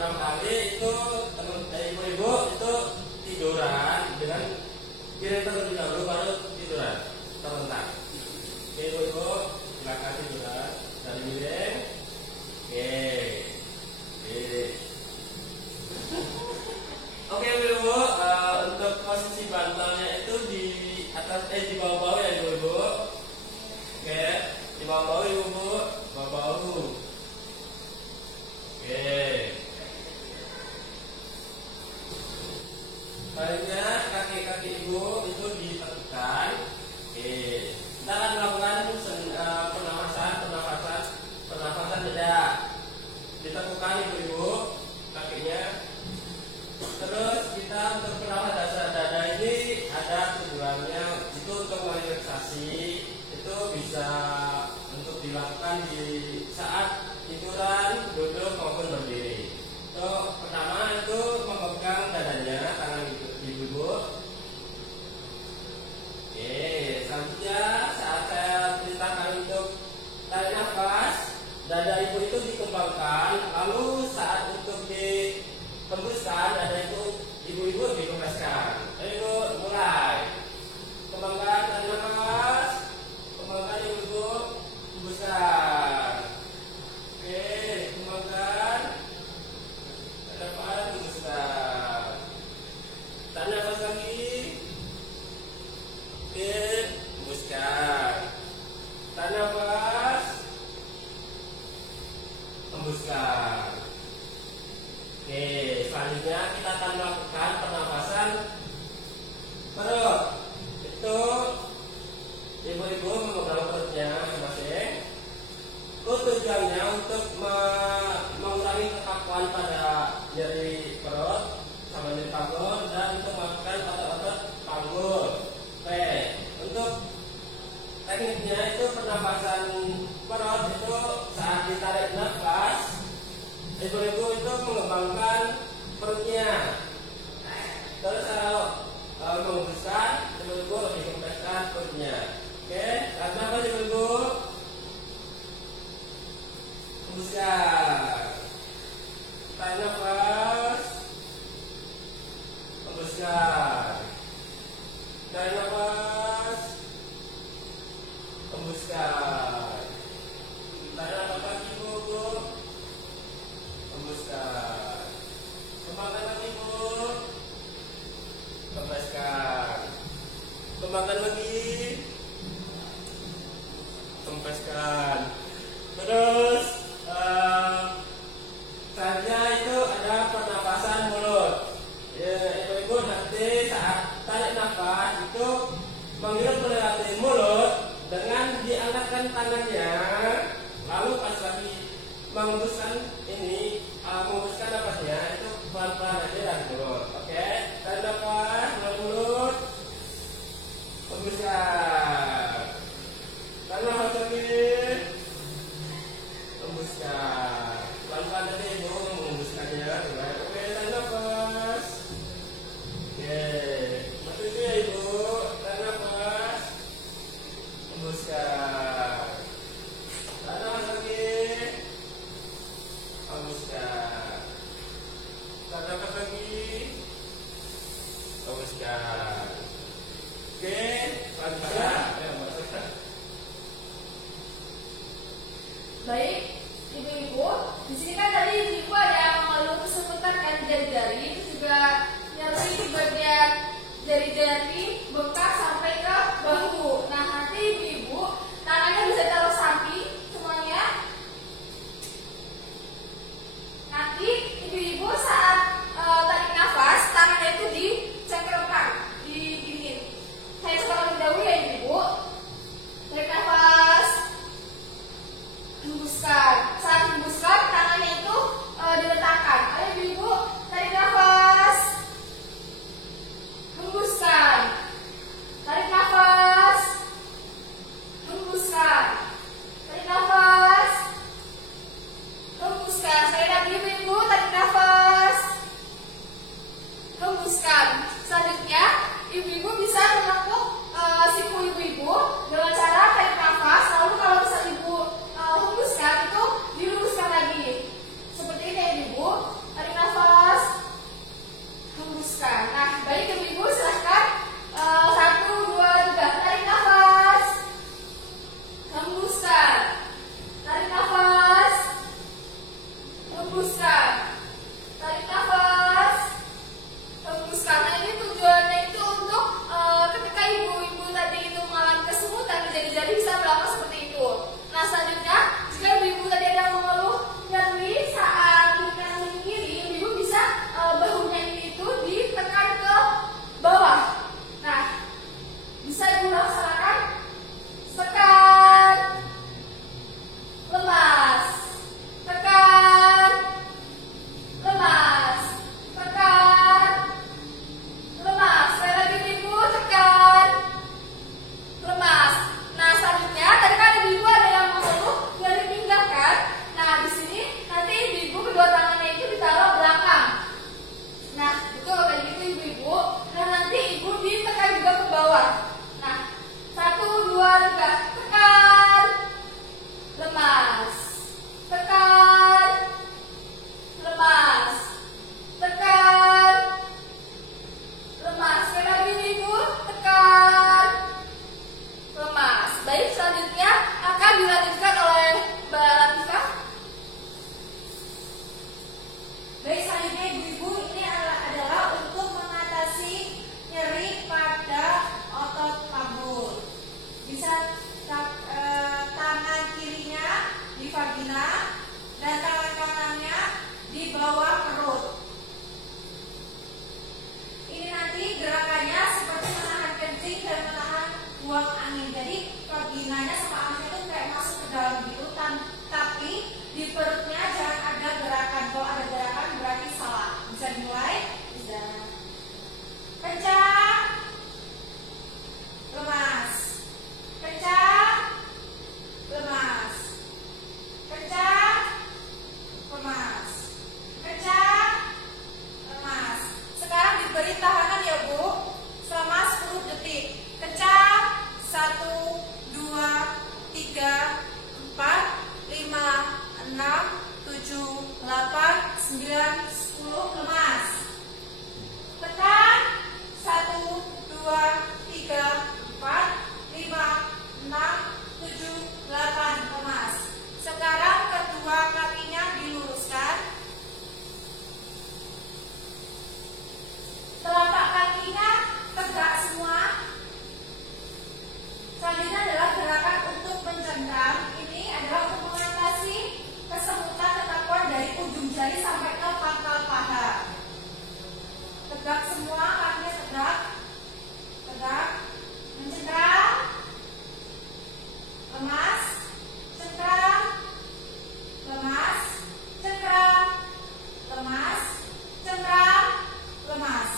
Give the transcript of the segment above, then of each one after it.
pertama kali itu ibu-ibu itu tiduran dengan kiri terlebih dahulu baru tiduran terlentang. Oke ibu-ibu, silakan tiduran dari miring. Oke ibu-ibu, untuk posisi bantalnya itu di atas di bawah-bawah ya ibu-ibu. Oke, di bawah-bawah ibu-ibu, bawah-bawah. Oke. Selanjutnya kaki-kaki ibu itu ditekan. Oke. Kita akan melakukan pernafasan dada. Ditekan ibu-ibu kakinya. Terus kita untuk pernafasan dasar dada ini ada tujuannya itu untuk relaksasi. Itu bisa untuk dilakukan di saat tiduran, duduk maupun berdiri. Pertama itu memegang dadanya tangan ibu-ibu. Oke, selanjutnya saat saya perintahkan untuk tarik nafas, dada ibu itu dikembangkan. Lalu saat untuk dihembuskan, dada itu ibu-ibu dikempeskan. Ayo mulai. Kembangkan, tarik nafas. Kembangkan ibu-ibu, hembuskan. Oke, kembangkan. Nafas, hembuskan. Tarik nafas lagi. Oke, hembuskan. Tarik nafas. Hembuskan. Oke, selanjutnya kita akan melakukan pernafasan perut. Itu ibu-ibu memegang perutnya masing-masing. Tujuannya untuk mengurangi kekakuan pada nyeri perut sama nyeri panggul dan untuk melakukan otot-otot panggul. Oke, untuk tekniknya itu pernafasan perut itu saat ditarik nafas, ibu-ibu itu mengembangkan perutnya. Terus kalau menghembuskan, ibu-ibu lebih kempeskan perutnya. Oke, tarik nafas ibu-ibu. Hembuskan. Tarik nafas. Hembuskan. Tarik nafas. Hembuskan. Tarik nafas lagi ibu. Hembuskan. Kembangkan lagi ibu. Hembuskan. Kembangkan lagi. Hembuskan. Terus saja itu ada pernapasan mulut. Ya, ibu-ibu nanti saat tarik nafas itu menghirup melewati mulut dengan diangkatkan tangannya, lalu pas lagi menghembuskan ini, menghembuskan nafasnya itu pelan-pelan aja dari mulut. Oke, tarik nafas melalui mulut, hembuskan. Tarik nafas lagi, hembuskan. Tarik nafas, hembuskan. Nah, ini tujuannya itu untuk ketika ibu-ibu tadi itu mengalami kesemutan di jari-jari bisa berlaku seperti itu. Nah, selanjutnya jika ibu-ibu tadi ada mengeluh nyeri saat kiri kanan kiri, ibu bisa bahunya ini itu ditekan ke bawah. Nah, bisa ibu laksanakan tekan, lemas, tekan, lemas, tekan, lemas. Sekali lagi ibu, tekan, lemas. Nah, selanjutnya tadi kan ibu ada yang mengeluh nyeri pinggang kan? Nah, di sini nanti ibu kedua tangannya itu ditaruh belakang. Nah, itu kayak gitu ibu-ibu. Nah, nanti ibu ditekan juga ke bawah. Nah, 1, 2, 3, tekan, lemas, tekan, lemas, tekan, lemas. Sekali lagi ibu, tekan, lemas. Baik, selanjutnya akan dilanjutkan oleh Mbak Latifah. Baik, selanjutnya ibu-ibu, ini adalah untuk mengatasi nyeri pada otot lambung. Bisa tangan kirinya di vagina dan tangan kanannya di bawah perut. Ini nanti gerakannya seperti menahan kencing dan menahan buang angin. Jadi vaginanya sama anusnya itu kayak masuk ke dalam gitu, tapi di perutnya jangan ada gerakan. Kalau ada gerakan berarti salah. Bisa dimulai? Bisa. Kencang, lemas, kencang, lemas, kencang, lemas, kencang, lemas. Sekarang diberi tahanan ya Bu, selama 10 detik. Kencang, 1, 2, 3, 4, 5, 6, 7, 8, 9, 10, lemas. Tekan, 1, 2, 3, 4, 5, 6, 7, 8, lemas. Sekarang kedua kakinya diluruskan. Telapak kakinya tegak semua. Selanjutnya adalah gerakan untuk mencengkram. Ini adalah untuk mengatasi kesemutan tetap kuat dari ujung jari sampai ke pangkal paha. Tegak semua, kakinya tegak, tegak, mencengkram, lemas, cengkram, lemas, cengkram, lemas, cengkram, lemas.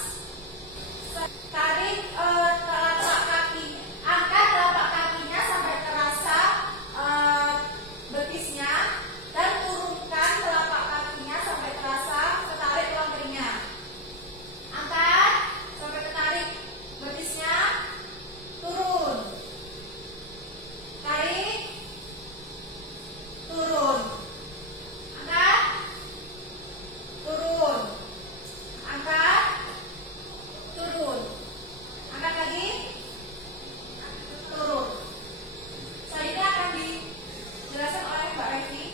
Tarik telapak kaki, angkat telapak kakinya sampai terasa betisnya dan turunkan telapak kakinya sampai terasa ketarik tulang telinga. Angkat sampai ketarik betisnya, turun, tarik, turun, angkat, turun, angkat, turun, angkat lagi, turun. Selanjutnya akan dijelaskan oleh Mbak Revi.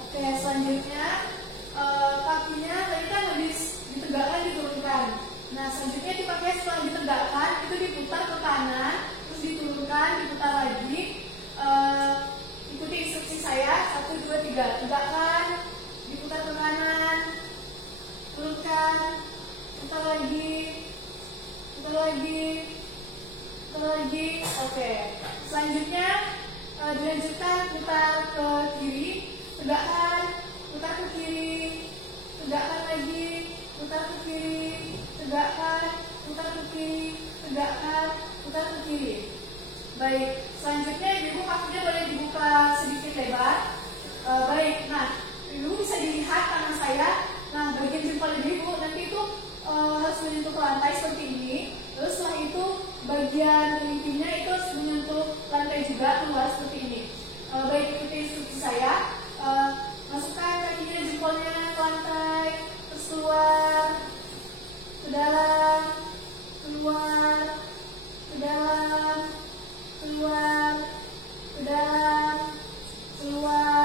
Oke, selanjutnya kakinya tadi kan habis ditegakkan diturunkan. Nah, selanjutnya dipakai setelah ditegakkan itu diputar ke kanan, terus diturunkan, diputar lagi. Ikuti instruksi saya, 1, 2, 3. Tegakkan, diputar ke kanan, turunkan, putar lagi, putar lagi, putar lagi. Oke. Selanjutnya dilanjutkan putar ke kiri, tegakkan, putar ke kiri, tegakkan lagi, putar ke kiri, tegakkan, putar ke kiri, tegakkan, putar ke kiri. Baik, selanjutnya ibu kakinya boleh dibuka sedikit lebar. Baik, nah ibu bisa dilihat tangan saya. Nah, bagian jempol ibu nanti itu harus menyentuh ke lantai seperti ini. Terus setelah itu bagian pelipinnya itu harus menyentuh lantai juga, keluar seperti ini. Baik, ikuti instruksi saya. Masukkan kakinya jempolnya ke lantai, terus keluar, ke dalam, keluar, ke dalam, keluar, ke dalam, keluar.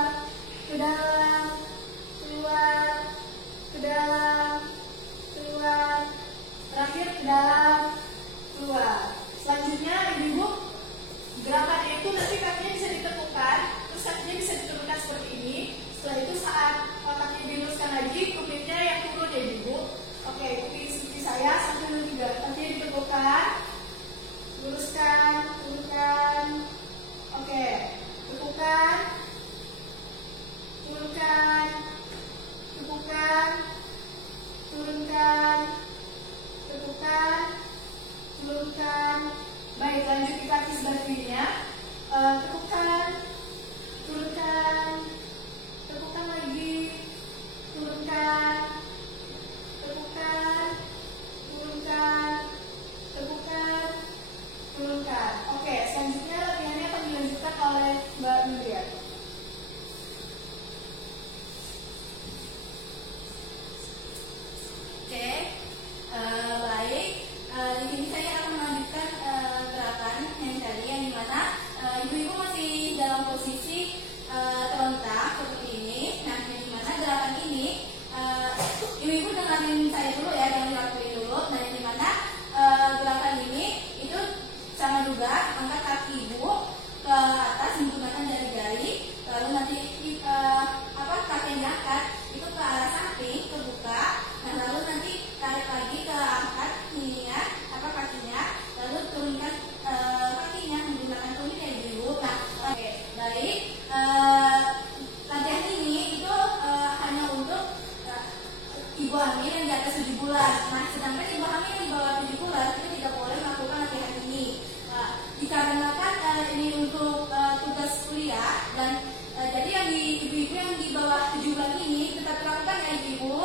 yang di bawah 17 ini tetap lakukan ya Ibu?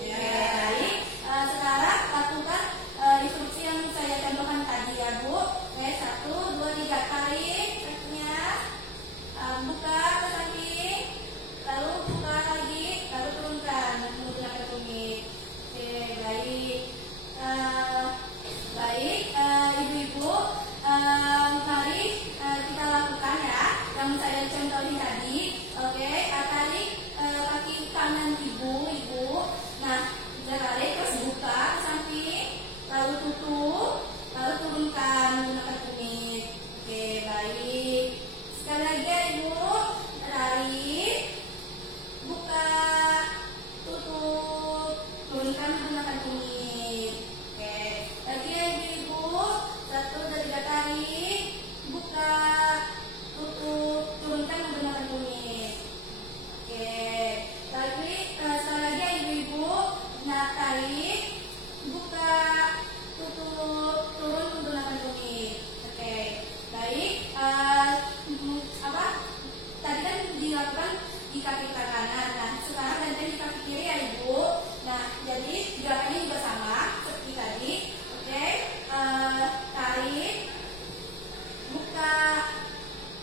Ya. Baik. Sekarang lakukan instruksi yang saya contohkan tadi ya Bu. Oke, 1, 2, 3 tarik kakinya, buka ke samping, lalu buka lagi, lalu turunkan menggunakan tumit. Oke, baik. Baik, ibu-ibu, mari kita lakukan ya yang saya contohin tadi. Oke, tarik kaki kanan ibu. Nah, kita tarik terus buka ke samping, lalu tutup, lalu turunkan menggunakan tumit. Oke, baik. Sekali lagi ya ibu, tarik, buka, tutup, turunkan menggunakan tumit. Oke, lagi ya ibu, 1, 2, 3 tarik, buka, tutup, turunkan menggunakan tumit. Oke, lagi sekali lagi ya ibu, nah tarik, buka, tutup, turun menggunakan tumit. Oke, baik. Tadi kan dilakukan di kaki kanan. Nah, sekarang gantian di kaki kiri ya ibu. Nah, jadi gerakannya juga sama seperti tadi. Oke, tarik, buka,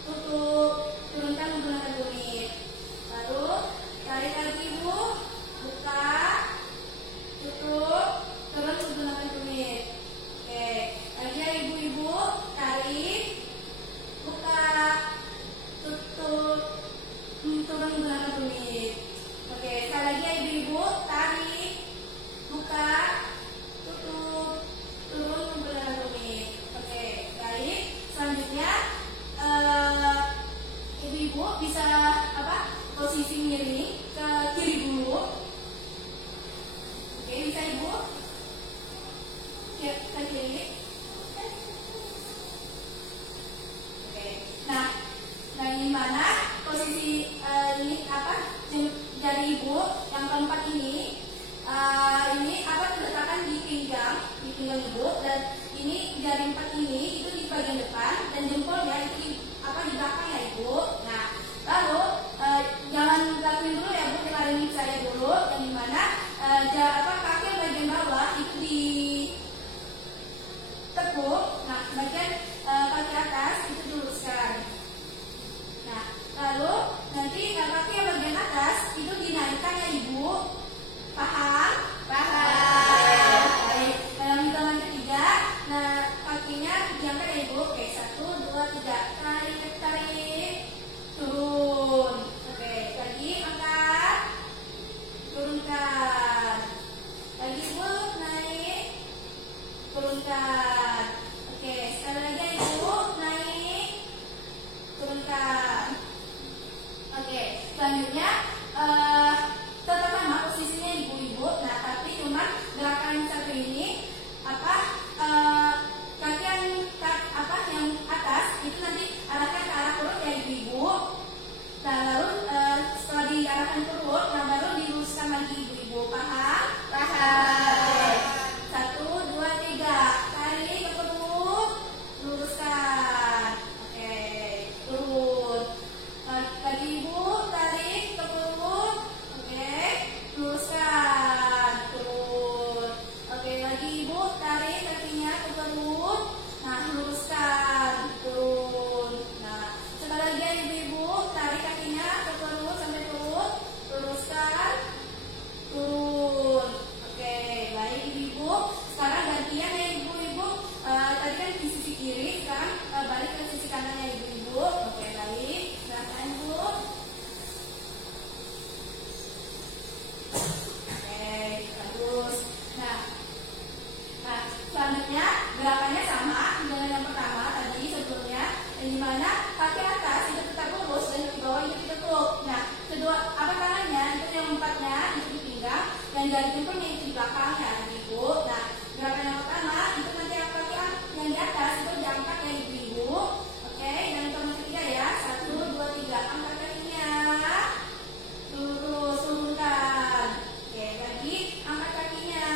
tutup, turunkan menggunakan tumit. Lalu tarik lagi ibu, buka, tutup, turun menggunakan tumit. Oke, lagi ya ibu-ibu, tarik, buka, tutup, turun menggunakan tumit. Oke, sekali lagi ya ibu-ibu, tarik, buka, tutup, turun menggunakan tumit. Oke, baik. Selanjutnya ibu-ibu bisa posisi miring ke kiri dulu. Oke, bisa ibu? Ya, ke kiri. Oke. Nah ini mana posisi ini jari ibu yang keempat ini diletakkan di pinggang ibu, dan ini jari 4 ini itu di bagian depan dan jempolnya itu di belakang ya ibu. Nah, lalu jangan lakuin dulu ya bu, kelarin saya dulu yang dimana kaki yang bagian bawah itu ditekuk. Nah, bagian kaki atas itu diluruskan. Nah, lalu nanti kaki yang bagian atas itu dinaikkan ya ibu. Paham? Paham. Baik. Dalam hitungan ketiga, nah kakinya diangkat ya ibu. Oke, 1, 2, 3, tarik, turun. Oke, lagi angkat, turunkan. Lagi ibu naik, turunkan. Oke, sekali lagi ya ibu, naik, turunkan. Oke, selanjutnya tetap sama posisinya ibu-ibu. Nah, tapi cuma gerakan satu ini kaki yang atas itu nanti arahkan ke arah perut ya ibu-ibu. Nah, lalu setelah diarahkan perut, nah baru diluruskan lagi ibu-ibu. Paham? Paham. 1, 2, 3 tarik ke perut, luruskan. Oke, turun. Lagi ibu tarik ke perut. Oke, luruskan, turun. Oke, lagi ibu tarik kakinya ke perut. Nah, luruskan, turun. Nah, sekali lagi ya ibu-ibu, tarik kakinya ke perut sampai perut, luruskan, turun. Oke, baik ibu-ibu. Sekarang gantian ya ibu-ibu. Tadi kan di sisi kiri, sekarang balik ke sisi kanan ya ibu-ibu. Oke, baik. Silakan bu. Oke, bagus. Nah, selanjutnya gerakannya sama dengan yang pertama tadi sebelumnya, yang dimana kaki atas itu tetap lurus dan kaki bawah itu ditekuk. Nah, kedua tangannya itu yang empatnya itu di pinggang dan jari jempolnya itu di belakangnya ibu. Nah, gerakan yang pertama itu nanti kaki yang di atas itu diangkat ya ibu. Oke, dan yang ketiga ya, 1, 2, 3 angkat kakinya, lurus, turunkan. Oke, lagi angkat kakinya,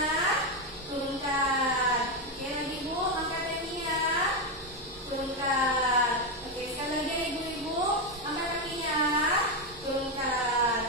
turunkan. Oke, lagi ibu angkat kakinya, turunkan. Oke, sekali lagi ibu-ibu angkat kakinya, turunkan.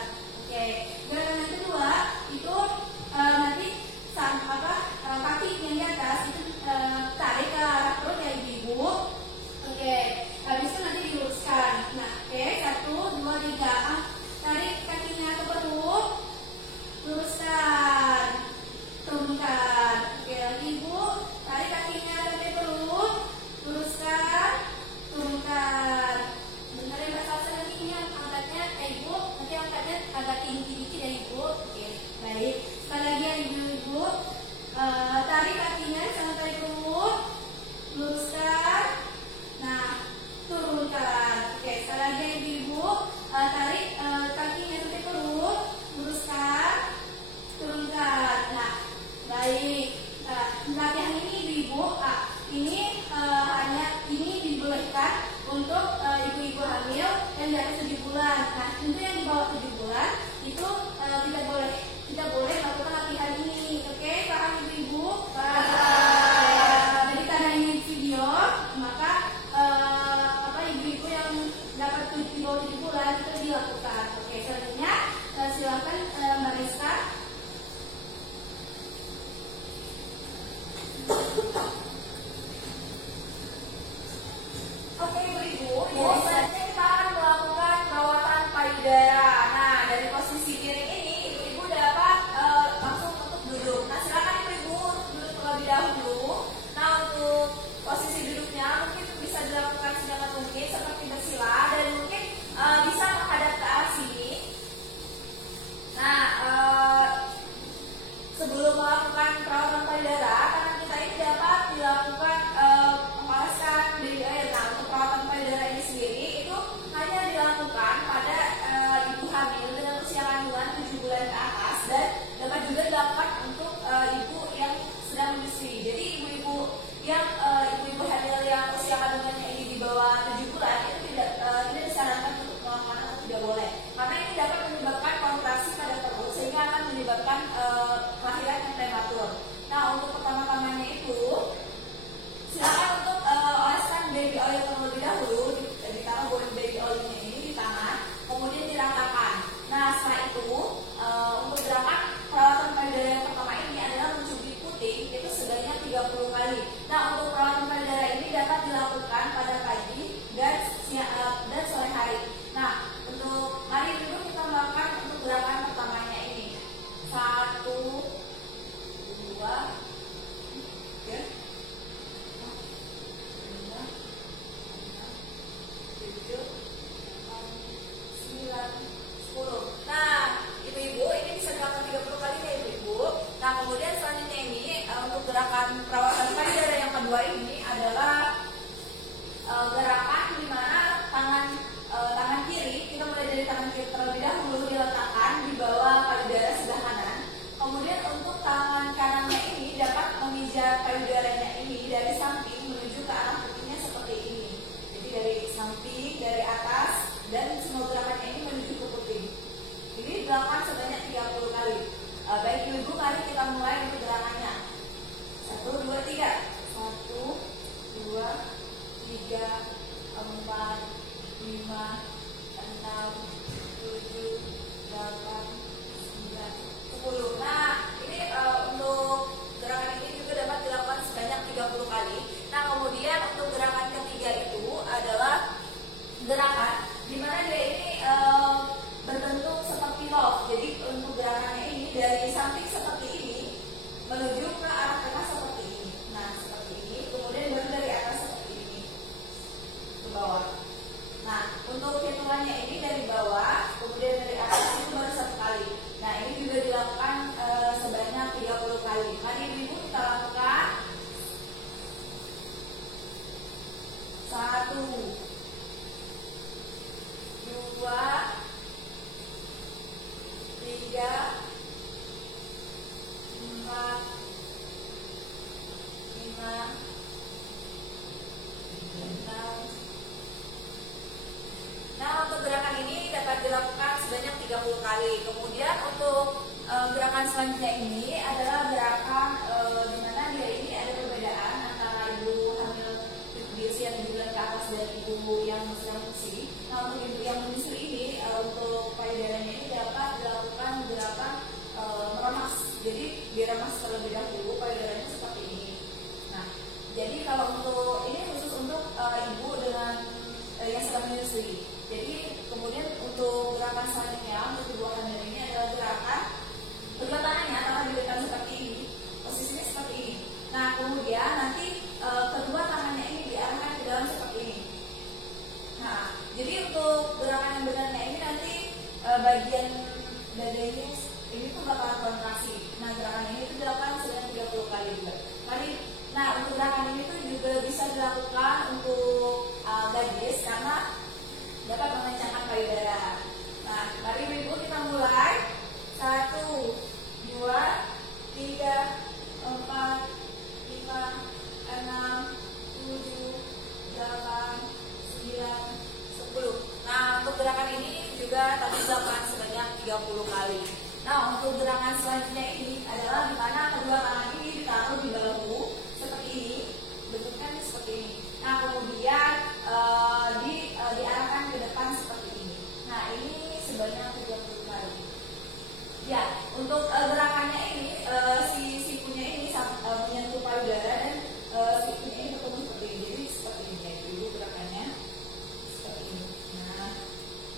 bawah 7 bulan itu tidak boleh melakukan latihan ini. Oke, paham ibu-ibu? Jadi karena ini video, maka ibu-ibu yang dapat di bawah 7 bulan itu dilakukan. Oke, selanjutnya silakan Mbak Rizka. Oke ibu-ibu, jadi selanjutnya kita akan melakukan perawatan payudara. Nah, dari posisi miring ini ibu-ibu dapat langsung untuk duduk. Nah, silakan ibu-ibu duduk terlebih dahulu. Nah, untuk posisi duduknya mungkin bisa dilakukan sedangkan mungkin seperti bersila dan mungkin bisa menghadap ke arah sini. Nah, sebelum melakukan perawatan payudara, tangan kita ini dapat dilakukan pemanasan baby oil. Nah, untuk perawatan payudara ini sendiri itu hanya dilakukan pada ibu hamil dengan usia kandungan 7 bulan ke atas dan dapat juga dilakukan untuk ibu yang sedang menyusui. Jadi ibu-ibu hamil yang usia kandungannya ini di bawah 7 bulan itu tidak disarankan untuk melakukan atau tidak boleh, karena ini dapat menyebabkan kontraksi pada perut sehingga akan menyebabkan kelahiran yang prematur. Nah, untuk pertama-tamanya itu silakan untuk oleskan baby oil terlebih dahulu, ditaruh baby oilnya ini di tangan, kemudian diratakan. Nah, setelah itu untuk gerakan perawatan payudara yang pertama ini adalah mencubit puting itu sebanyak 30 kali. Nah, untuk perawatan payudara ini dapat dilakukan pada pagi dan sore hari. Nah, untuk mari dulu kita melakukan untuk gerakan pertamanya ini. 1, 2, 3, 7, 8, 9, 10. Nah, ibu-ibu ini bisa dilakukan 30 kali ya ibu-ibu. Nah, kemudian selanjutnya ini untuk gerakan perawatan payudara yang kedua ini adalah gerakan di mana tangan kiri, kita mulai dari tangan kiri terlebih dahulu diletakkan di bawah payudara sebelah kanan. Kemudian untuk tangan kanannya ini dapat memijat payudaranya ini dari samping menuju ke arah putingnya seperti ini. Jadi dari samping, dari atas, dan semua gerakannya ini menuju ke puting. Ini dilakukan sebanyak 30 kali. Baik ibu, mari kita mulai untuk gerakannya. 1, 2, 3. 1, 2, 3, 4, 5, 6, 7, 8, 9, 10. Nah, ini untuk gerakan ini juga dapat dilakukan sebanyak 30 kali. Nah, kemudian untuk gerakan ketiga itu adalah gerakan di mana dia ini berbentuk seperti love. Jadi untuk gerakannya ini dari samping seperti ini menuju ke arah tengah seperti ini. Nah, seperti ini. Kemudian baru dari atas seperti ini ke bawah. Nah, untuk hitungannya ini dari bawah, kemudian dari atas itu baru 1 kali. Nah, ini juga dilakukan sebanyak 30 kali. Mari ibu kita lakukan. 1, 2, 3, 4, 5, 6. Nah, untuk gerakan ini dapat dilakukan sebanyak 30 kali. Kemudian untuk gerakan selanjutnya ini adalah gerakan di mana dia ini ada perbedaan antara ibu hamil di usia 7 bulan ke atas dan ibu yang sedang menyusui. Nah, untuk ibu yang menyusui ini untuk payudaranya ini dapat dilakukan gerakan meremas. Jadi diremas terlebih dahulu payudaranya seperti ini. Nah, jadi kalau untuk ini khusus untuk ibu dengan yang sedang menyusui. Jadi kemudian untuk gerakan selanjutnya untuk ibu hamil ini adalah gerakan kedua tangannya tangan diberikan seperti ini, posisinya seperti ini. Nah, kemudian nanti kedua tangannya ini diarahkan ke dalam seperti ini. Nah, jadi untuk gerakan yang benarnya ini nanti bagian 30 kali. Nah, untuk gerakan selanjutnya ini adalah di mana kedua tangan ini ditaruh di bahu seperti ini, bentuknya seperti ini. Nah, kemudian diarahkan ke depan seperti ini. Nah, ini sebanyak 30 kali. Ya, untuk gerakannya ini si sikunya ini menyentuh payudara dan sikunya ini bertemu seperti ini. Jadi seperti ini ya, ibu gerakannya seperti ini. Nah,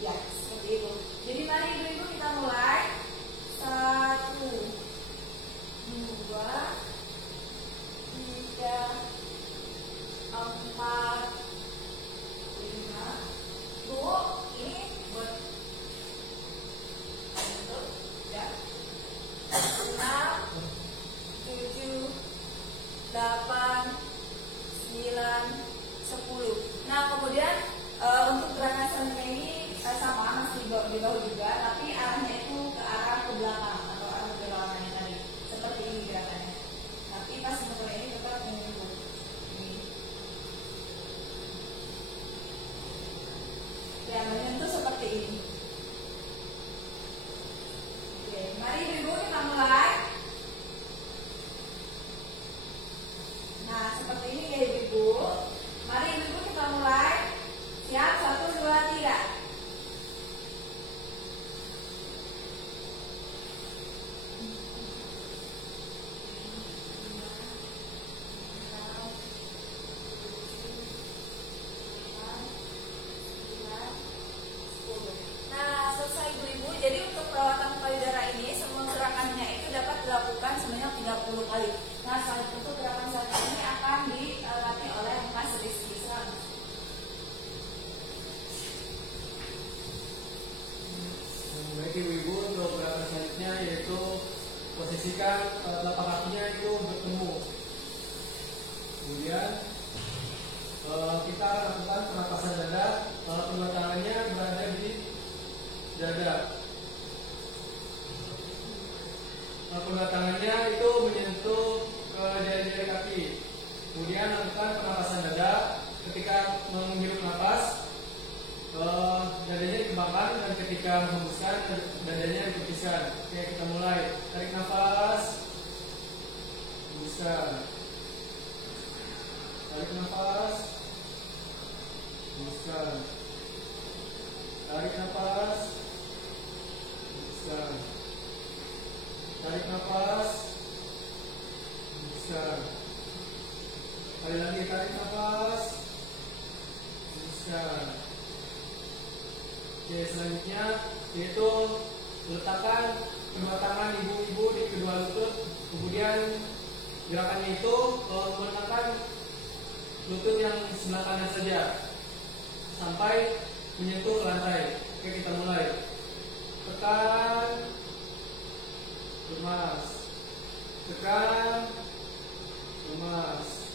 ya seperti itu. Jadi mari ibu-ibu kita mulai. 1, 2, 3, 4, 5. Bu, ini buat itu ya. 6, 7, 8, 9, 10. Nah, kemudian untuk gerakan selanjutnya ini sama, masih di bawah juga, tapi arahnya itu ke arah ke belakang atau arah ke belakangnya tadi. Seperti ini gerakannya. Tapi pas sebenarnya ini tetap menyentuh. Ini. Ya, menyentuh seperti ini. Oke, mari ibu kita mulai. Nah, seperti ini ya ibu. Mari ibu kita mulai. Siap, 1, 2, 3. Nah, selesai ibu-ibu. Jadi untuk perawatan payudara ini semua gerakannya itu dapat dilakukan sebanyak 30 kali. Nah, untuk gerakan selanjutnya ini akan dilatih oleh Mas Rizky. Baik ibu-ibu, untuk gerakan selanjutnya yaitu posisikan telapak kakinya itu bertemu. Kemudian kita lakukan pernapasan dada, kedua tangannya berada di dada. Kedua tangannya itu menyentuh ke jari-jari kaki. Kemudian lakukan pernapasan dada. Ketika menghirup napas, dadanya dikembangkan, dan ketika menghembuskan, dadanya dipepiskan. Oke, kita mulai. Tarik nafas, hembuskan. Tarik nafas, hembuskan. Tarik nafas, hembuskan. Tarik nafas, hembuskan. Kali lagi, tarik nafas, hembuskan. Oke, selanjutnya yaitu letakkan kedua tangan ibu-ibu di kedua lutut. Kemudian gerakannya itu menggunakan lutut yang sebelah kanan saja sampai menyentuh lantai. Oke, kita mulai. Tekan, lemas. Tekan, lemas.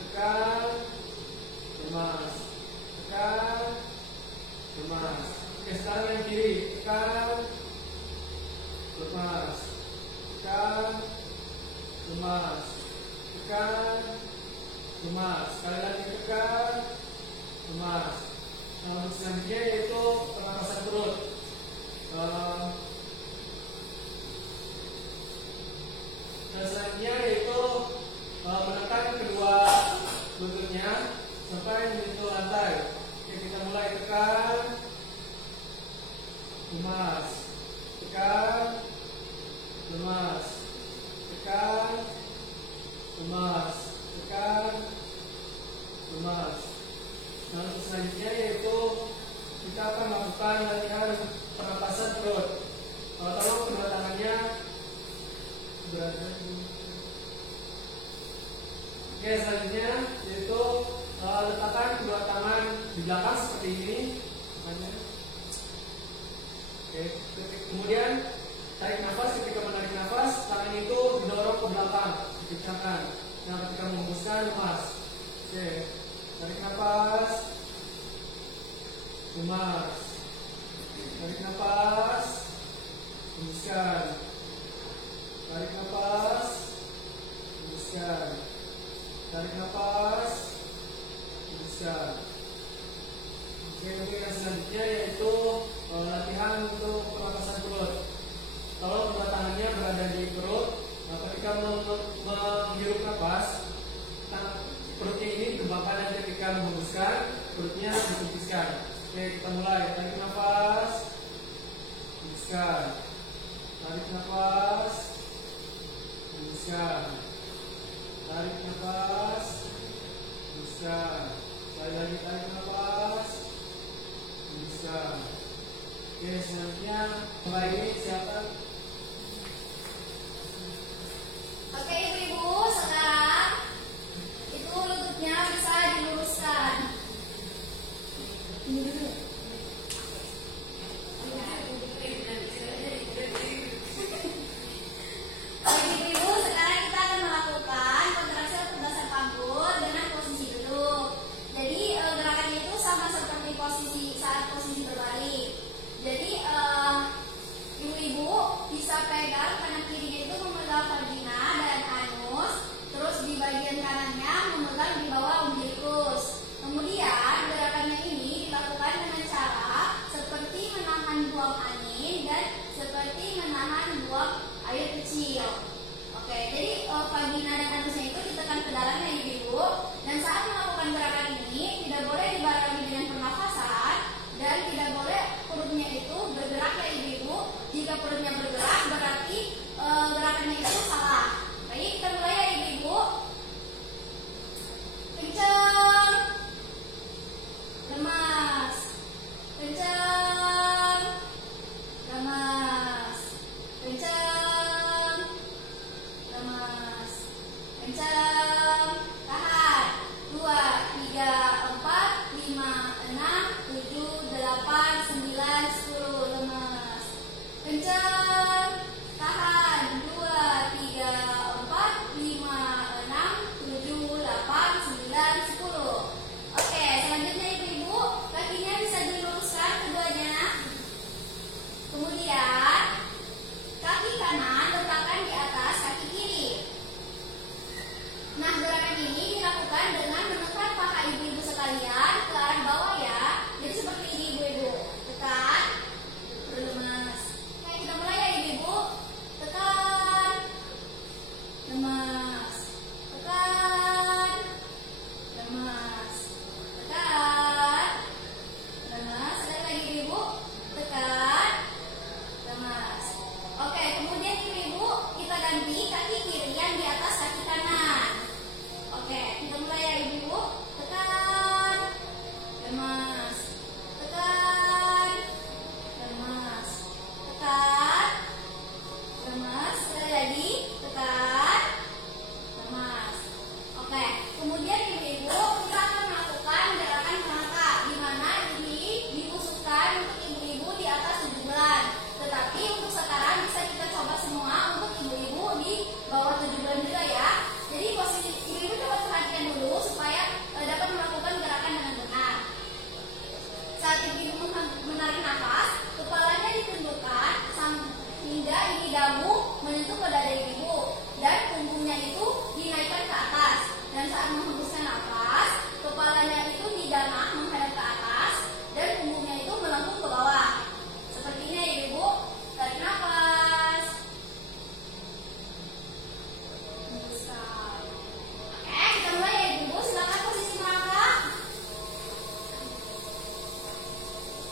Tekan, lemas. Tekan, lemas. Oke, sekarang yang kiri. Tekan, lemas. Tekan, lemas. Tekan, lemas. Sekali lagi tekan, lemas. Nah, untuk selanjutnya yaitu pernapasan perut. Dan selanjutnya yaitu menekan kedua lututnya sampai menyentuh lantai. Oke, kita mulai. Tekan, lemas. Tekan, lemas. Tekan, lemas. Tekan, lemas. Nah, untuk selanjutnya yaitu kita akan melakukan latihan pernapasan perut. Tolong kedua tangannya berada di. Oke, selanjutnya yaitu letakkan kedua tangan di belakang seperti ini. Oke, kemudian tarik nafas. Ketika menarik nafas, tangan itu mendorong ke belakang, dikencangkan. Nah, ketika menghembuskan, lemas. Oke, tarik nafas, lemas. Tarik nafas, hembuskan. Tarik nafas, hembuskan. Tarik nafas, hembuskan. Oke, mungkin yang selanjutnya yaitu latihan untuk pernapasan perut. kita mulai. Tarik nafas, hembuskan. Tarik nafas, hembuskan. Tarik nafas, hembuskan. Sekali lagi tarik nafas, hembuskan. Oke, selanjutnya mulai siapkan. Oke ibu-ibu, sekarang itu lututnya bisa diluruskan. Ini dulu. Oke ibu-ibu, sekarang kita akan melakukan kontraksi otot dasar panggul dengan posisi duduk. Jadi gerakannya itu sama seperti posisi saat posisi berbalik. Jadi ibu-ibu bisa pegang kanan kirinya itu memegang vagina dan anus, terus di bagian kanannya memegang di bawah umbilikus. Kemudian gerakannya ini dilakukan dengan cara seperti menahan buang angin dan seperti menahan buang air kecil. Oke, jadi vagina dan anusnya itu ditekan ke dalamnya ibu-ibu. Dan saat melakukan gerakan ini tidak boleh dibarengi dengan pernafasan dan tidak boleh perutnya itu bergerak ya ibu-ibu. Jika perutnya bergerak berarti gerakannya itu salah. Baik, kita mulai ya ibu-ibu. Kencang, lemas, kencang, lemas, kencang, lemas, kencang, tahan. 2, 3, 4, 5, 6, 7, 8, 9, 10, lemas. Kencang, tahan. 2, 3, 4, 5, 6, 7, 8, 9, 10. Oke, selanjutnya ibu-ibu, kakinya bisa diluruskan keduanya. Kemudian kaki kanan letakkan di atas kaki kiri. Nah, gerakan ini dilakukan dengan menekan paha ibu-ibu sekalian ke arah bawah ya. Jadi seperti ini ibu-ibu. Tekan, lemas. Oke, kita mulai ya ibu-ibu. Tekan, lemas. Tekan, lemas. Tekan, lemas. Sekali lagi ibu-ibu. Tekan, lemas. Oke, kemudian ibu-ibu kita ganti kaki kiri yang di atas kaki kanan. Oke, kita mulai ya ibu-ibu. Tekan, lemas. Tekan, lemas. Tekan, lemas. Sekali lagi. Tekan, lemas. Oke, kemudian ibu-ibu kita akan melakukan gerakan merangkak, di mana ini dikhususkan untuk ibu-ibu di atas 7 bulan. Tetapi untuk sekarang bisa kita coba semua untuk ibu-ibu di bawah 7 bulan juga ya. Jadi posisi ibu-ibu coba perhatikan dulu supaya dapat melakukan gerakan dengan benar. Saat ibu-ibu menarik nafas, kepalanya ditundukkan hingga ini dagu menyentuh ke dada ibu dan punggungnya itu dinaikkan ke atas. Dan saat menghembuskan nafas, kepalanya itu didangah menghadap ke atas dan punggungnya itu melengkung ke bawah. Seperti ini ya ibu. Tarik nafas. Hembuskan. Oke, kita mulai ya ibu. Silakan posisi merangkak.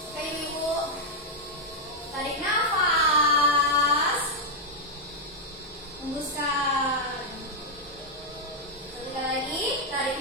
Oke ibu. Tarik nafas. Hembuskan. Sekali lagi, tarik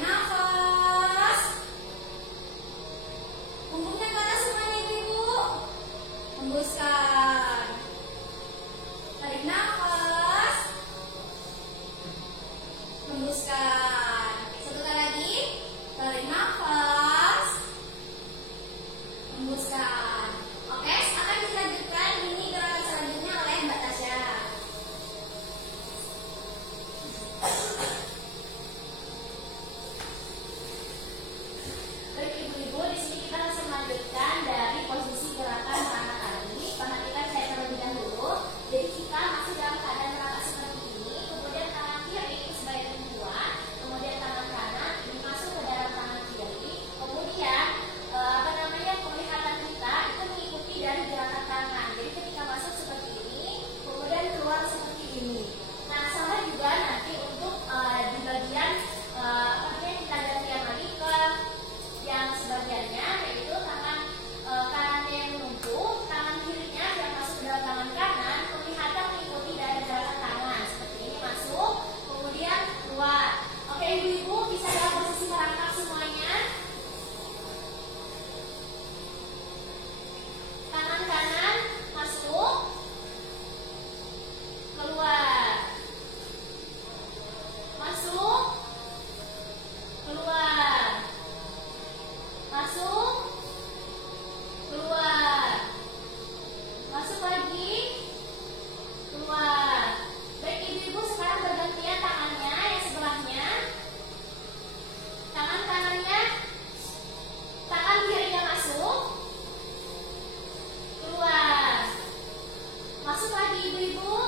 Masuk lagi ibu-ibu,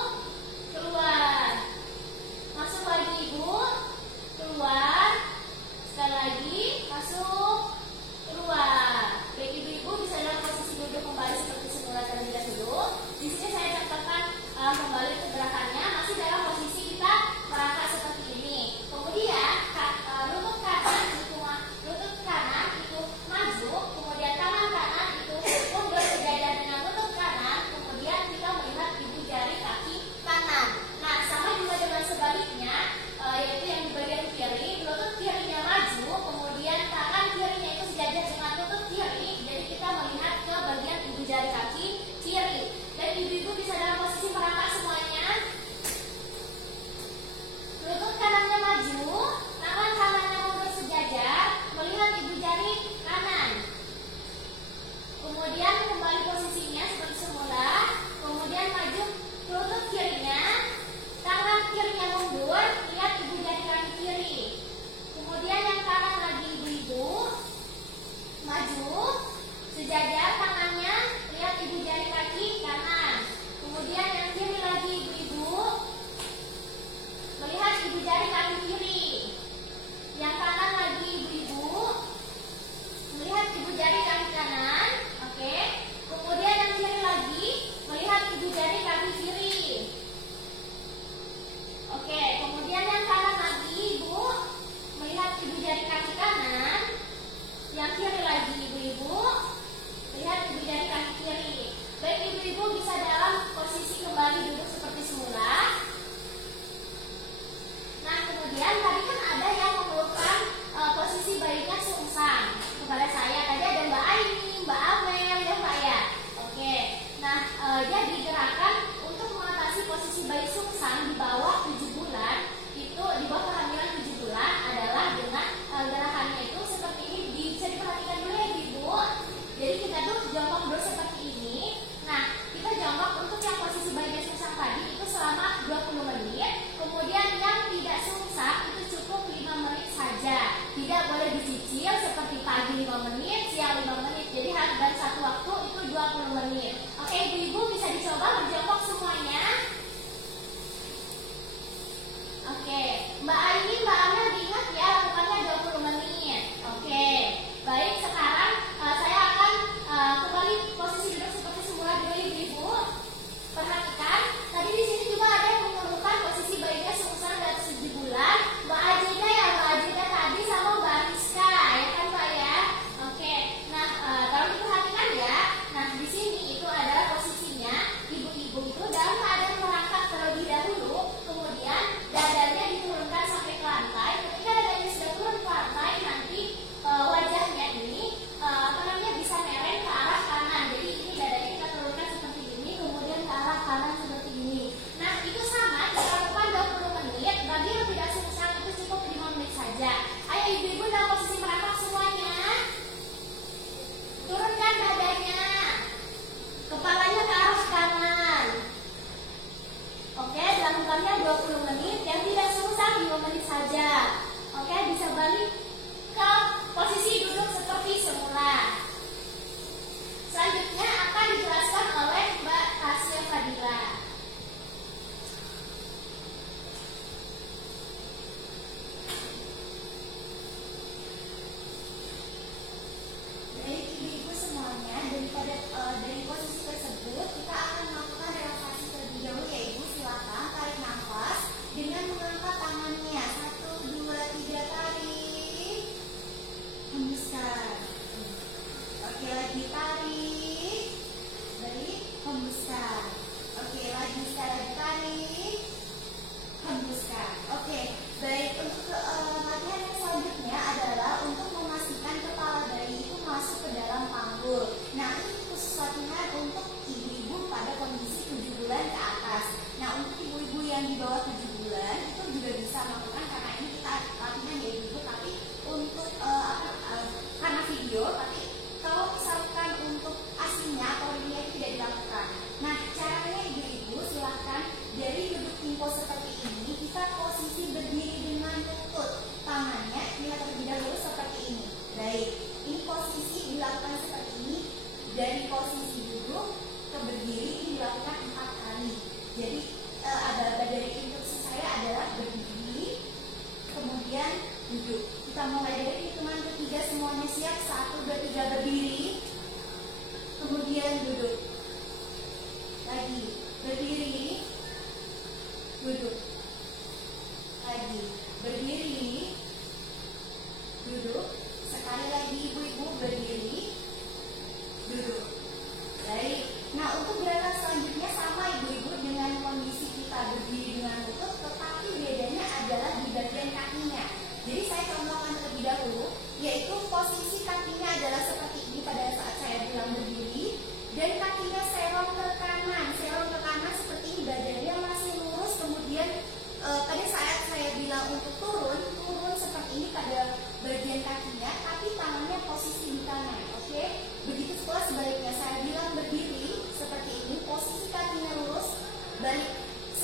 keluar. Masuk lagi ibu, keluar. Sekali lagi, masuk, keluar. Baik ibu-ibu bisa dalam posisi duduk kembali seperti semula terlebih dahulu. Di sini saya catatkan kembali ke gerakannya masih dalam posisi kita merangkak seperti ini. Kemudian lutut kanan itu maju, kemudian tangan kanan itu mundur sejajar dengan lutut kanan, kemudian kita melihat ibu jari kaki kanan. Nah, sama juga dengan sebaliknya, yaitu yang di bagian kiri, lutut kirinya maju, kemudian tangan kirinya itu sejajar dengan lutut kiri, jadi kita melihat ke bagian ibu jari kaki kiri. Dan ibu-ibu bisa dalam posisi merangkak semuanya. Lutut kanannya maju, tangan kanannya mundur sejajar, melihat ibu jari kanan. Kemudian kembali posisinya seperti semula, kemudian maju lutut kirinya, tangan kirinya mundur, lihat ibu jari kaki kiri. Kemudian yang kanan lagi ibu-ibu, maju, sejajar tangannya, lihat ibu jari kaki kanan. Kemudian yang kiri lagi ibu-ibu, melihat ibu jari kaki kiri. Yang kanan lagi ibu-ibu, melihat ibu jari kaki kanan. Oke. Kemudian yang kiri lagi, melihat ibu jari kaki kiri. Oke. Kemudian yang kanan lagi ibu, melihat ibu jari kaki kanan. Yang kiri lagi ibu-ibu, lihat ibu jari kaki kiri. Baik ibu-ibu bisa dalam posisi kembali duduk seperti semula. Nah, kemudian tadi kan ada yang mengeluhkan posisi bayinya sungsang kepada saya. Tadi ada Mbak Aini, Mbak Amel, ya Mbak ya. Oke. Nah, jadi gerakan untuk mengatasi posisi bayi sungsang di bawah 7 bulan, itu di bawah kehamilan 7 bulan adalah dengan gerakannya itu seperti ini. Bisa diperhatikan dulu ya Ibu. Jadi kita tuh jongkok dulu seperti ini. Nah, kita jongkok untuk yang posisi bayinya sungsang tadi itu selama 20 menit. Kemudian yang tidak sungsang itu cukup 5 menit saja. Tidak boleh dicicil seperti pagi 5 menit, siang 5 menit. Jadi harus dalam satu waktu itu 20 menit. Oke, ibu-ibu bisa dicoba berjongkok semuanya. Oke, Mbak Aini, Mbak Amel diingat ya lakukannya 20 menit. Oke, baik sekarang saya akan kembali posisi duduk seperti semula dulu ibu-ibu. Perhatikan, tadi di sini juga ada yang mengeluhkan posisi bayinya sungsang di atas 7 bulan. Mbak Ajida ya, Mbak Ajida tadi sama Mbak Rizka, ya kan Mbak ya? Oke, nah kalau diperhatikan ya, nah di sini itu adalah posisinya ibu-ibu itu dalam keadaan merangkak terlebih dahulu, kemudian dadanya diturunkan sampai ke lantai. Ketika dadanya sudah turun ke lantai, nanti wajahnya ini bisa mereng ke arah kanan. Jadi ini dadanya kita turunkan seperti ini, kemudian ke arah kanan seperti ini. Nah, itu sama kita lakukan 20 menit. Bagi yang tidak sungsang itu cukup 5 menit saja. Ayo ibu-ibu dalam posisi merangkak semuanya. Turunkan dadanya, kepalanya ke arah kanan. Oke, lakukannya 20 menit. Yang tidak sungsang 5 menit saja. Oke, bisa balik ke posisi duduk seperti semula. Selanjutnya akan dijelaskan oleh Mbak Tasya Fadila. Baik ibu-ibu semuanya, dari posisi tersebut kita akan melakukan relaksasi terlebih dahulu ya ibu. Silakan tarik nafas dengan mengangkat tangannya. 1, 2, 3 tarik, hembuskan. Oke, lagi tarik, baik, hembuskan. Oke, lagi sekali lagi tarik, hembuskan. Oke, baik. Untuk latihan yang selanjutnya adalah untuk memastikan kepala bayi itu masuk ke dalam panggul. Nah, ini khusus latihan untuk ibu-ibu pada kondisi 7 bulan ke atas. Nah, untuk ibu-ibu yang di bawah 7 bulan itu juga bisa melakukan, karena ini kita latihan ya ibu-ibu, tapi untuk karena video, tapi kalau misalkan untuk aslinya atau realnya itu tidak dilakukan. Nah, caranya ibu-ibu silahkan dari duduk timpo seperti ini, kita posisi berdiri dengan lutut, tangannya lihat terlebih dahulu seperti ini. Baik, ini posisi dilakukan seperti ini. Dari posisi duduk ke berdiri ini dilakukan 4 kali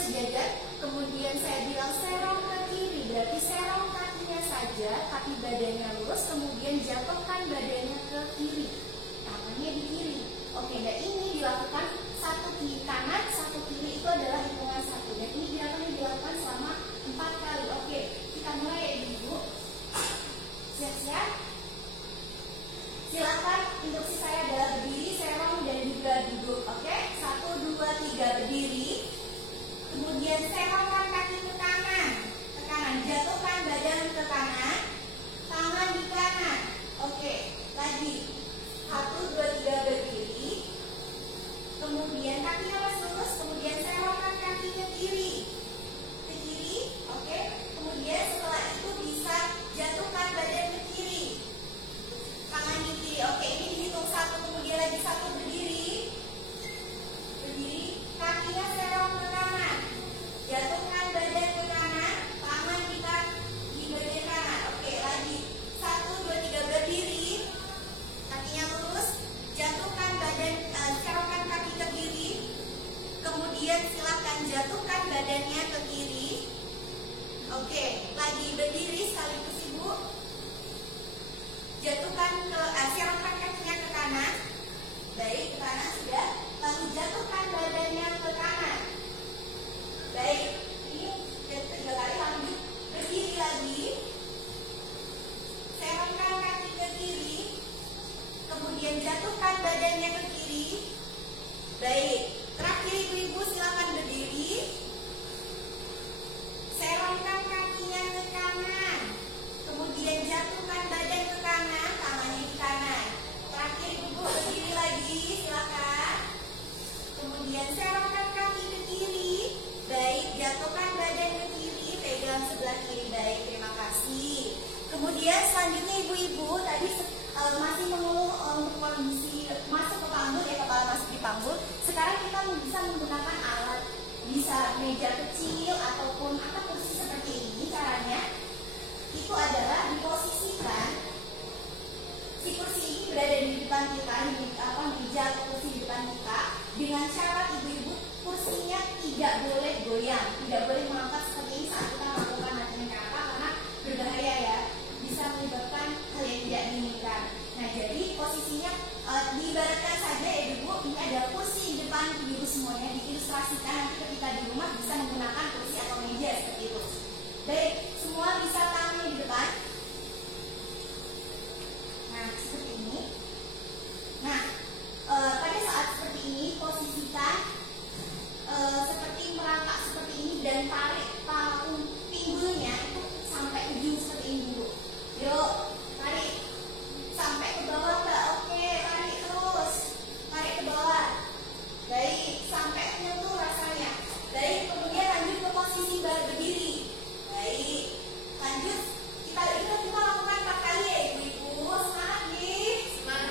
sejajar. Kemudian saya bilang serong ke kiri, berarti serong kakinya saja, kaki badannya lurus, kemudian jatuhkan badannya ke kiri, tangannya di kiri. Oke, dan ini dilakukan satu kiri kanan, satu kiri, itu adalah hitungan satu. Dan ini dilakukan selama 4 kali. Oke, kita mulai ya Ibu. Siap-siap. Silakan, instruksi saya adalah berdiri, serong, dan juga duduk. Oke, 1, 2, 3 berdiri. Kemudian serongkan kaki ke kanan, jatuhkan badan ke kanan, tangan di kanan. Oke, lagi 1, 2, 3 berdiri. Kemudian kakinya harus lurus, kemudian serongkan kaki ke kiri. Oke. Kemudian setelah itu bisa jatuhkan badan ke kiri, tangan di kiri. Oke, ini dihitung 1, kemudian lagi 1 berdiri. Kakinya serong ke kanan, jatuhkan badan ke kanan, tangan di bagian kanan. Oke, lagi 1, 2, 3 berdiri, kakinya lurus, jatuhkan badan, serongkan kaki ke kiri. Kemudian silakan jatuhkan badannya ke kiri. Oke, lagi berdiri sekaligus Ibu. Jatuhkan serongkan kakinya ke kanan. Baik, ke kanan sudah. Lalu jatuhkan badannya ke kanan. Baik, ini 3 kali. Lanjut berdiri lagi. Serongkan kaki ke kiri. Kemudian jatuhkan badannya ke kiri. Baik, terakhir Ibu-ibu silakan berdiri. Serongkan kakinya ke kanan. Kemudian jatuhkan badan ke kanan, tangannya di kanan. Terakhir Ibu berdiri lagi, silakan. Kemudian serongkan kaki ke kiri. Baik, jatuhkan badan ke kiri, pegang sebelah kiri. Baik, terima kasih. Kemudian selanjutnya Ibu-ibu tadi masih mengeluh untuk kondisi masuk ke panggul ya, kepala masuk di panggul. Sekarang kita bisa menggunakan alat, bisa meja kecil ataupun kursi seperti ini. Caranya itu adalah diposisikan si kursi ini berada di depan kita, meja atau kursi di depan kita, dengan syarat Ibu-ibu kursinya tidak boleh goyang, tidak boleh mengangkat seperti ini saat kita melakukan latihan kata, karena berbahaya ya, bisa menyebabkan hal yang tidak diinginkan. Nah, jadi posisinya diibaratkan saja ya Ibu, ini adalah kursi di depan Ibu semuanya, diilustrasikan nanti ketika di rumah bisa menggunakan kursi atau meja seperti itu. Baik, semua bisa tangannya di depan. Nah, seperti ini. Nah, pada saat seperti ini posisikan seperti merangkak seperti ini dan tarik pinggulnya itu sampai ujung seperti ini dulu. Yuk, tarik sampai ke bawah Mbak. Oke, tarik terus, tarik ke bawah. Baik, sampai menyentuh rasanya. Baik, kemudian lanjut ke posisi berdiri. Baik, lanjut kita lakukan 4 kali ya Ibu-ibu. Semangat nih. Semangat.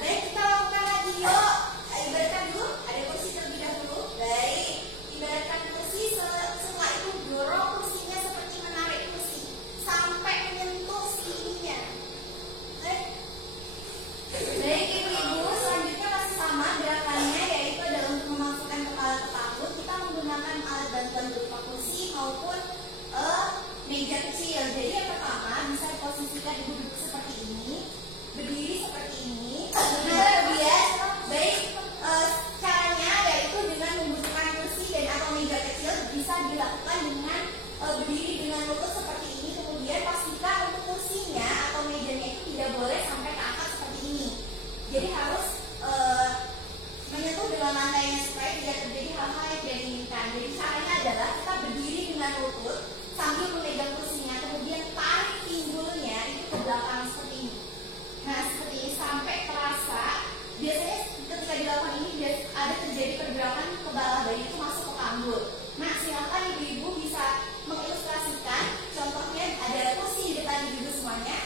Baik, kita lakukan lagi yuk. Ibaratkan dulu, ada kursi terlebih dahulu. Baik, ibaratkan kursi, setelah itu dorong kursinya seperti menarik kursi sampai menyentuh sininya. Baik Ibu-ibu, selanjutnya masih sama gerakannya, yaitu adalah untuk memasukkan kepala ke panggul. Kita menggunakan alat bantuan berupa kursi maupun meja kecil. Jadi yang pertama bisa diposisikan Ibu duduk seperti ini, berdiri seperti ini. Kemudian baik, caranya yaitu dengan membutuhkan kursi dan atau meja kecil, bisa dilakukan dengan berdiri dengan lutut seperti ini. Kemudian pastikan untuk kursinya atau mejanya itu tidak boleh sampai ke atas seperti ini. Jadi harus menyentuh dengan lantainya supaya tidak terjadi hal-hal yang tidak diinginkan. Jadi caranya adalah kita berdiri dengan lutut sambil memegang kursinya, kemudian tarik pinggulnya itu ke belakang seperti ini. Nah, seperti ini sampai terasa. Biasanya ketika dilakukan ini ada terjadi pergerakan kepala bayi itu masuk ke panggul. Nah, silakan Ibu-ibu bisa mengilustrasikan. Contohnya ada kursi di depan Ibu semuanya.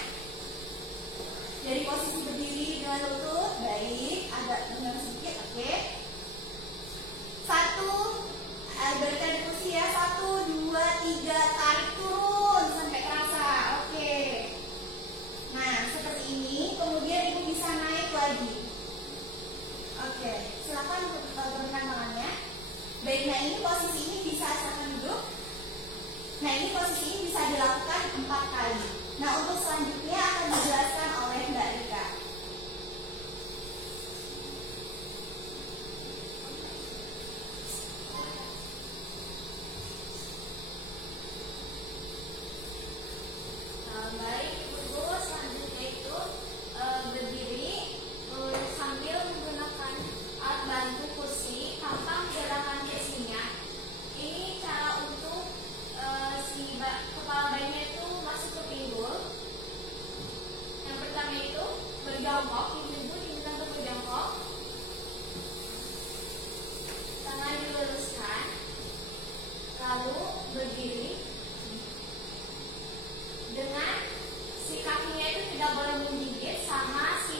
Dari posisi berdiri dengan lutut, baik, agak tenang sedikit, oke. 1, berikan kursi ya, 1, 2, 3, tarik turun sampai terasa, oke. Nah, seperti ini, kemudian Ibu bisa naik lagi. Oke, silakan untuk berikan tangannya. ini posisi ini bisa asalkan duduk. Nah, ini posisi ini bisa dilakukan 4 kali. Nah, untuk selanjutnya akan dijelaskan oleh Mbak Rika. Baik Ibu, selanjutnya itu berdiri sambil menggunakan alat bantu kursi tanpa menggerakkan kursinya. Ini cara untuk kepala bayinya itu masuk ke pinggul. Yang pertama itu berjongkok, ibu diminta untuk berjongkok. Tangan diluruskan, lalu berdiri. Dengan si kakinya itu tidak boleh menggigit, sama si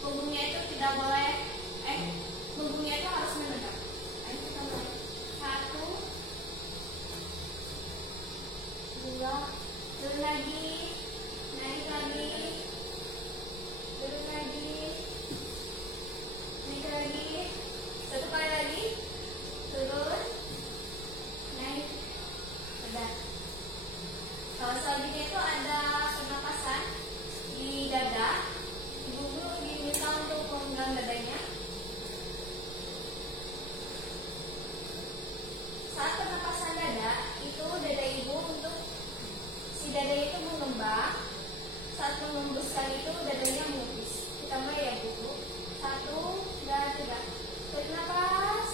punggungnya itu tidak boleh, punggungnya itu harus menegak. Ayo kita mulai. 1, 2, turun lagi, naik lagi, turun lagi, naik lagi, 1 kali lagi, turun, naik, udah. Kalau selanjutnya itu ada pernapasan di dada. Ibu diminta untuk menggenggam dadanya. Saat pernapasan dada, itu dada ibu untuk si dada itu mengembang. Saat mengembuskan itu dadanya menepis. Kita mulai ya Bu. 1, 2, 3. Tarik nafas,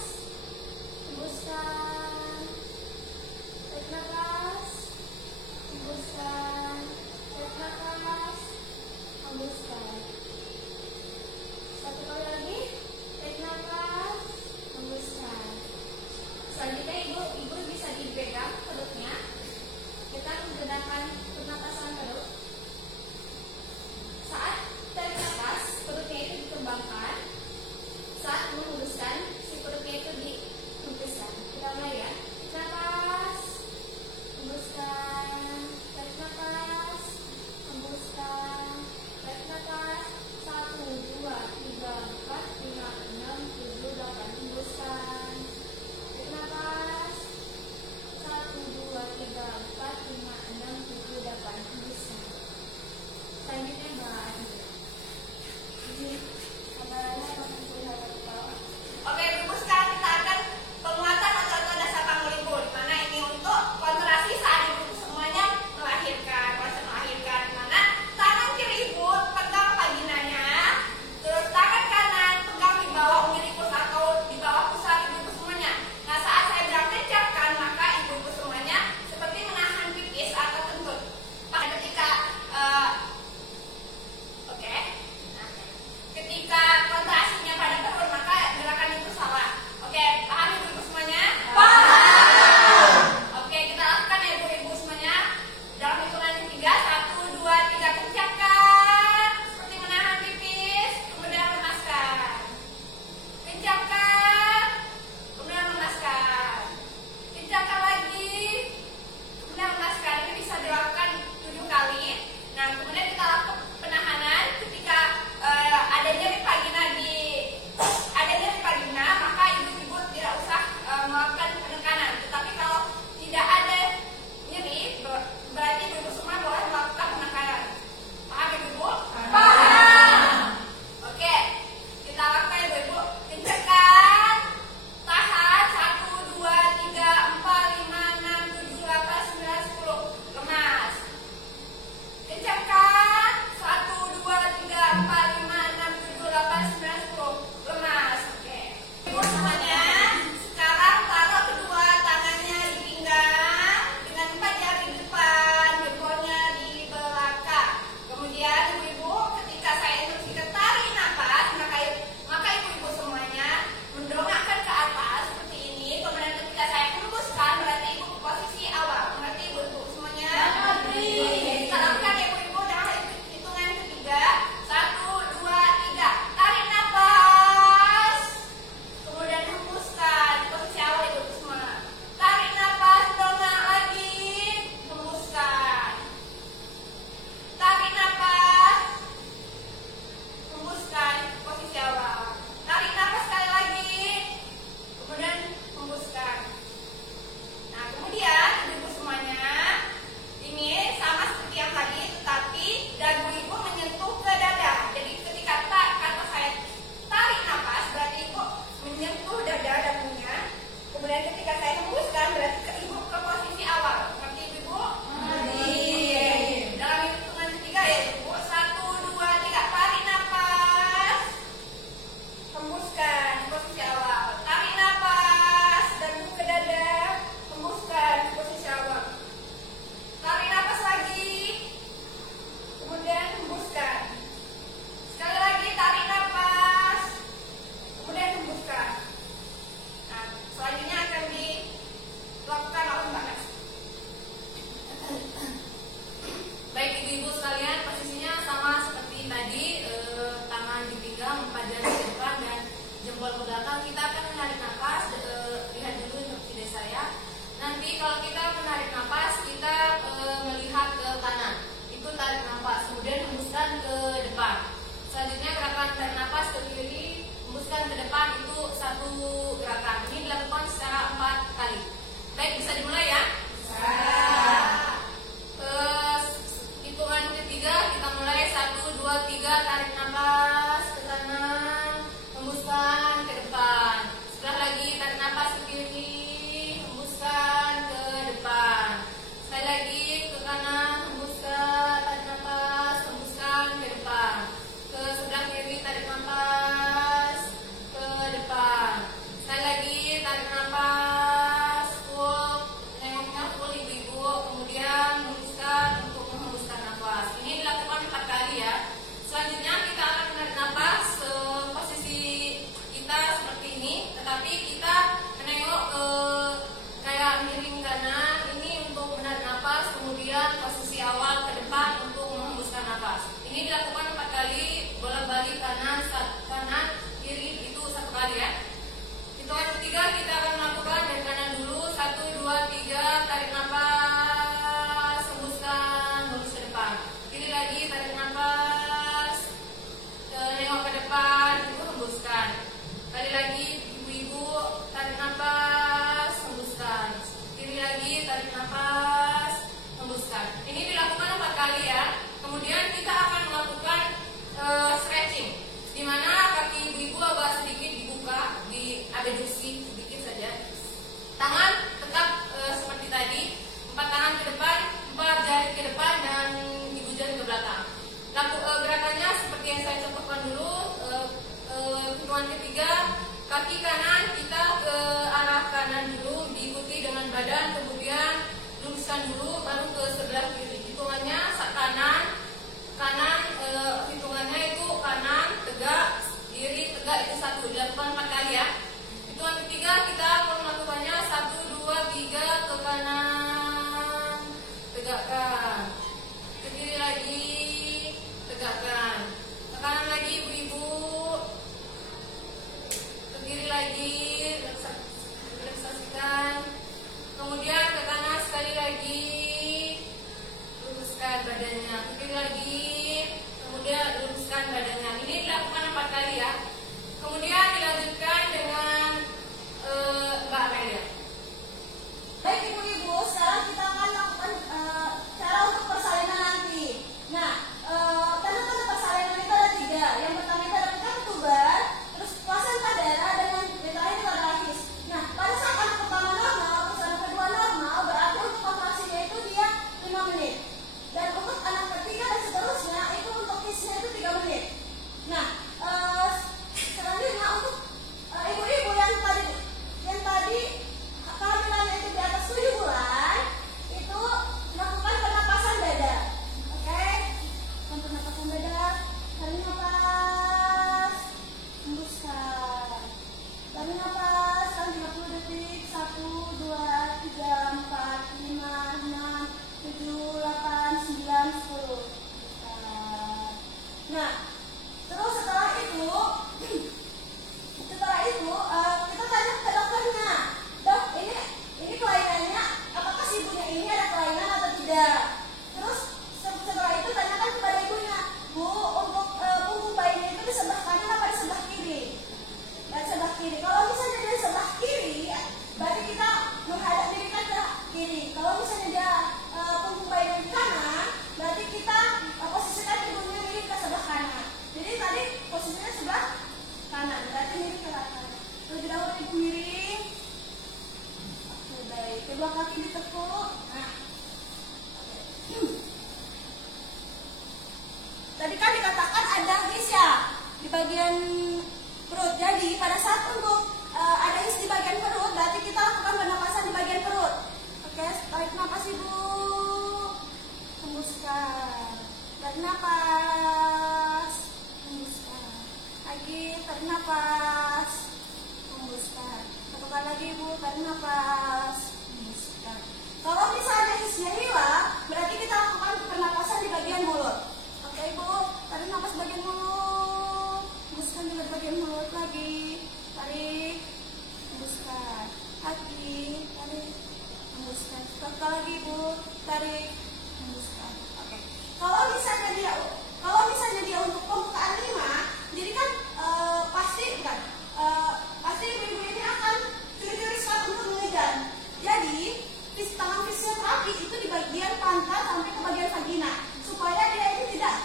hembuskan. Tarik nafas, hembuskan, tarik nafas, hembuskan. 1 kali lagi, tarik nafas, hembuskan. Selanjutnya ibu bisa dipegang perutnya. Kita menggunakan pernapasan perut. Saat tarik nafas, perutnya itu dikembangkan. kita akan menarik nafas. Lihat dulu untuk video saya. Nanti kalau kita menarik nafas, kita melihat ke kanan. Itu tarik nafas, kemudian hembuskan ke depan. Selanjutnya gerakan tarik nafas ke kiri, hembuskan ke depan, itu satu gerakan. Ini dilakukan secara 4 kali. Baik, bisa dimulai ya? Bisa. Hitungan ketiga kita mulai 1, 2, 3, tarik nafas ke kanan, hembuskan ke depan. Setelah lagi tarik nafas ke kiri, hembuskan ke depan. Sekali lagi ke kanan, hembuskan, tarik nafas, hembuskan ke depan. Ke sebelah kiri tarik nafas ke depan. Sekali lagi tarik nafas full, nengoknya full ibu-ibu, kemudian hembuskan untuk menghembuskan nafas. Ini dilakukan 4 kali ya. Selanjutnya kita akan menarik nafas posisi kita seperti ini, tetapi kita menengok ke kayak miring kanan. Ini untuk menarik nafas, kemudian posisi awal ke depan untuk menghembuskan nafas. Ini dilakukan 4 kali, bolak-balik kanan kiri, itu 1 kali ya. Hitungan ketiga kita akan melakukan dari kanan dulu. 1, 2, 3, tarik nafas, hembuskan, hembus ke depan. Kiri lagi, tarik nafas, nengok ke depan, itu hembuskan. Kali lagi ibu-ibu, tarik nafas, hembuskan. Kiri lagi, tarik nafas, hembuskan. Ini dilakukan 4 kali ya. Kemudian kita akan melakukan stretching, di mana kaki ibu-ibu agak sedikit dibuka, diabduksi sedikit saja. Tangan tetap seperti tadi, 4 tangan ke depan, 4 jari ke depan, dan ibu jari ke belakang. Gerakannya seperti yang saya contohkan dulu. Hitungan ketiga, kaki kanan kita ke arah kanan dulu, diikuti dengan badan, kemudian luruskan dulu, baru ke sebelah kiri. Hitungannya kanan, hitungannya itu kanan tegak, kiri tegak, itu 1, dilakukan 4 kali ya. Hitungan ketiga kita akan melakukannya 1, 2, 3, ke kanan tegakkan, ke kiri lagi tegakkan, ke kanan lagi ibu-ibu, ke kiri lagi relaksasikan, kemudian ke kanan sekali lagi, luruskan badannya, ke kiri lagi, kemudian luruskan badannya. Ini dilakukan 4 kali ya. Kemudian dilanjutkan dengan Mbak Amelia. Baik ibu-ibu, sekarang kita akan lakukan cara untuk persalinan nanti. Nah, tanda-tanda persalinan itu ada 3. Yang pertama itu ada pecah ketuban, terus plasenta darah, dan yang terakhir itu ada rahis. Nah, pada saat anak pertama normal, terus anak kedua normal, berarti untuk kontraksinya itu dia 5 menit. Dan untuk anak ketiga dan seterusnya, itu untuk kisnya itu 3 menit. Nah, selanjutnya untuk ibu-ibu yang tadi kehamilannya itu di atas 7 bulan, itu lakukan pernapasan dada. Oke? Pernapasan dada, tarik nafas, hembuskan. Tarik nafas, 30 detik, 1, 2, 3, 4, 5, 6, 7, 8, 9, 10. Nah, terus setelah itu kita tanya ke dokternya, dok, ini kelainannya, apakah si ibunya ini ada kelainan atau tidak? Terus setelah itu tanyakan kepada ibunya, Bu, untuk punggung bayinya itu di sebelah kanan apa di sebelah kiri? Dan sebelah kiri. Kalau misalnya dia di sebelah kiri, berarti kita menghadap diri kan ke kiri. Kalau misalnya dia punggung bayinya di kanan, berarti kita posisikan ibunya miring ke sebelah kanan. Jadi tadi posisinya sebelah kanan, berarti miring ke kanan. Terlebih dahulu ibu miring. Oke, baik. Kedua kaki ditekuk. Nah, tadi kan dikatakan ada his ya di bagian perut. Jadi pada saat untuk ada his di bagian perut, berarti kita lakukan pernapasan di bagian perut. Oke, tarik napas ibu, hembuskan. Tarik napas, hembuskan. Lagi tarik napas, hembuskan. Satu kali lagi ibu, tarik napas, hembuskan. Kalau misalnya hisnya hilang, berarti kita lakukan pernapasan di bagian mulut. Oke ibu, tarik napas bagian mulut, hembuskan juga bagian mulut lagi. Tarik Sekali lagi ibu tarik, hembuskan. Oke. Kalau misalnya dia untuk pembukaan 5, jadi kan pasti ibu-ibu ini akan curi-curi skat untuk mengejar. Jadi tangan fisioterapi itu di bagian pantat sampai ke bagian vagina, supaya dia ini tidak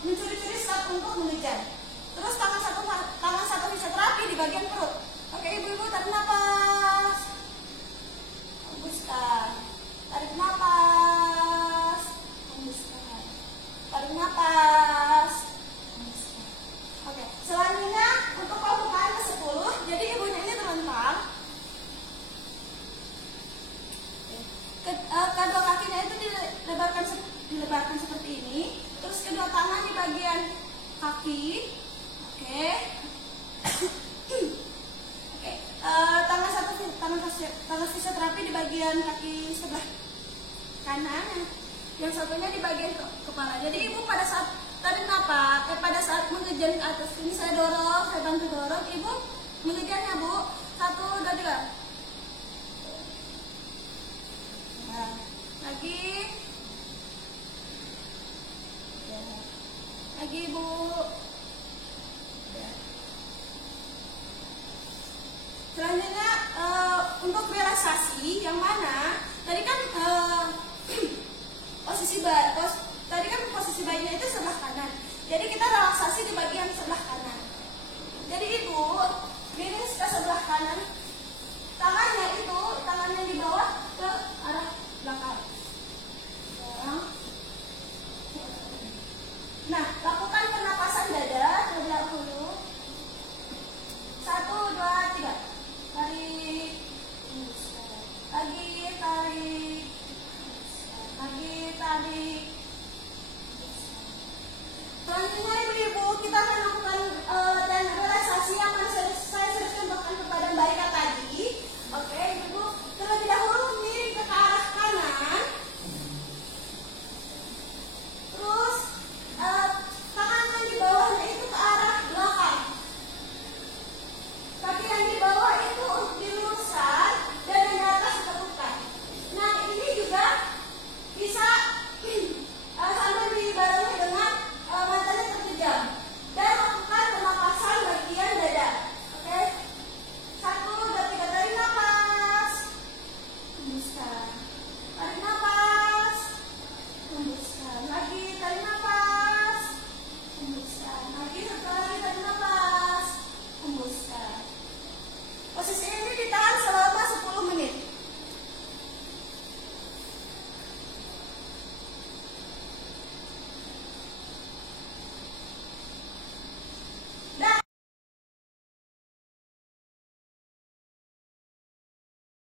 mencuri-curi skat untuk mengejar. Terus tangan satu fisioterapi di bagian perut. Oke, ibu-ibu tarik nafas, hembuskan, tarik nafas, hembuskan, tarik nafas, hembuskan. Oke, selanjutnya untuk pembukaan ke-10, jadi ibunya ini terlentang. Kedua kakinya itu dilebarkan seperti ini. Terus kedua tangan di bagian kaki. Oke. Oke. Tangan fisioterapi di bagian kaki sebelah kanan. Yang satunya di bagian kepala. Jadi ibu pada saat tarik napas, pada saat mengejar ke atas ini saya dorong, saya bantu dorong. Ibu mengejarnya bu. 1, 2, 3. Nah, lagi ibu. Selanjutnya untuk relaksasi yang mana tadi kan posisi bayinya itu sebelah kanan. Jadi kita relaksasi di bagian sebelah kanan. Jadi ibu miring ke sebelah kanan